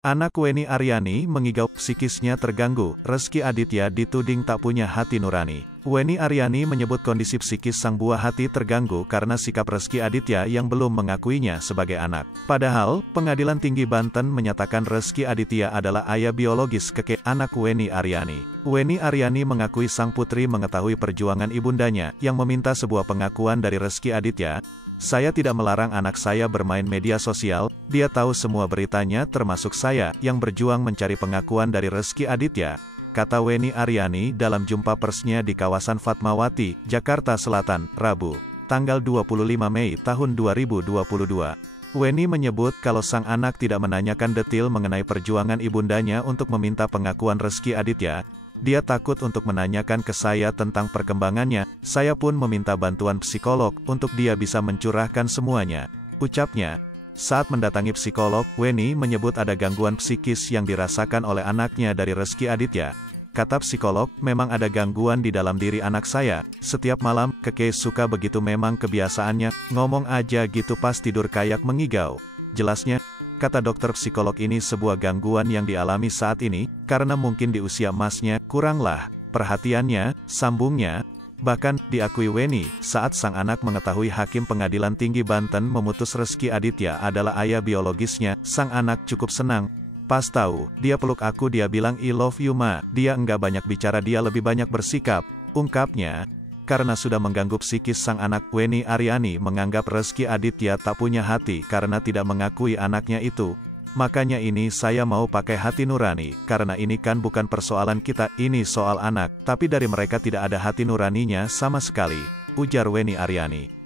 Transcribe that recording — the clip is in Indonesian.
Anak Weni Aryani mengigau psikisnya terganggu, Rezky Aditya dituding tak punya hati nurani. Weni Aryani menyebut kondisi psikis sang buah hati terganggu karena sikap Rezky Aditya yang belum mengakuinya sebagai anak. Padahal, Pengadilan Tinggi Banten menyatakan Rezky Aditya adalah ayah biologis kekek anak Weni Aryani. Weni Aryani mengakui sang putri mengetahui perjuangan ibundanya, yang meminta sebuah pengakuan dari Rezky Aditya. "Saya tidak melarang anak saya bermain media sosial, dia tahu semua beritanya termasuk saya yang berjuang mencari pengakuan dari Rezky Aditya," kata Weni Aryani dalam jumpa persnya di kawasan Fatmawati, Jakarta Selatan, Rabu, tanggal 25 Mei tahun 2022. Weni menyebut kalau sang anak tidak menanyakan detail mengenai perjuangan ibundanya untuk meminta pengakuan Rezky Aditya. "Dia takut untuk menanyakan ke saya tentang perkembangannya, saya pun meminta bantuan psikolog untuk dia bisa mencurahkan semuanya," ucapnya. Saat mendatangi psikolog, Weni menyebut ada gangguan psikis yang dirasakan oleh anaknya dari Rezky Aditya. Kata psikolog, "Memang ada gangguan di dalam diri anak saya. Setiap malam, keke suka begitu, memang kebiasaannya, ngomong aja gitu pas tidur kayak mengigau." Jelasnya, kata dokter psikolog, ini sebuah gangguan yang dialami saat ini, karena mungkin di usia emasnya, kuranglah perhatiannya, sambungnya. Bahkan, diakui Weni, saat sang anak mengetahui Hakim Pengadilan Tinggi Banten memutus Rezky Aditya adalah ayah biologisnya, sang anak cukup senang. "Pas tahu, dia peluk aku, dia bilang I love you ma, dia enggak banyak bicara, dia lebih banyak bersikap," ungkapnya. Karena sudah mengganggu psikis sang anak, Weni Aryani menganggap Rezky Aditya tak punya hati karena tidak mengakui anaknya itu. "Makanya ini saya mau pakai hati nurani, karena ini kan bukan persoalan kita, ini soal anak, tapi dari mereka tidak ada hati nuraninya sama sekali," ujar Weni Aryani.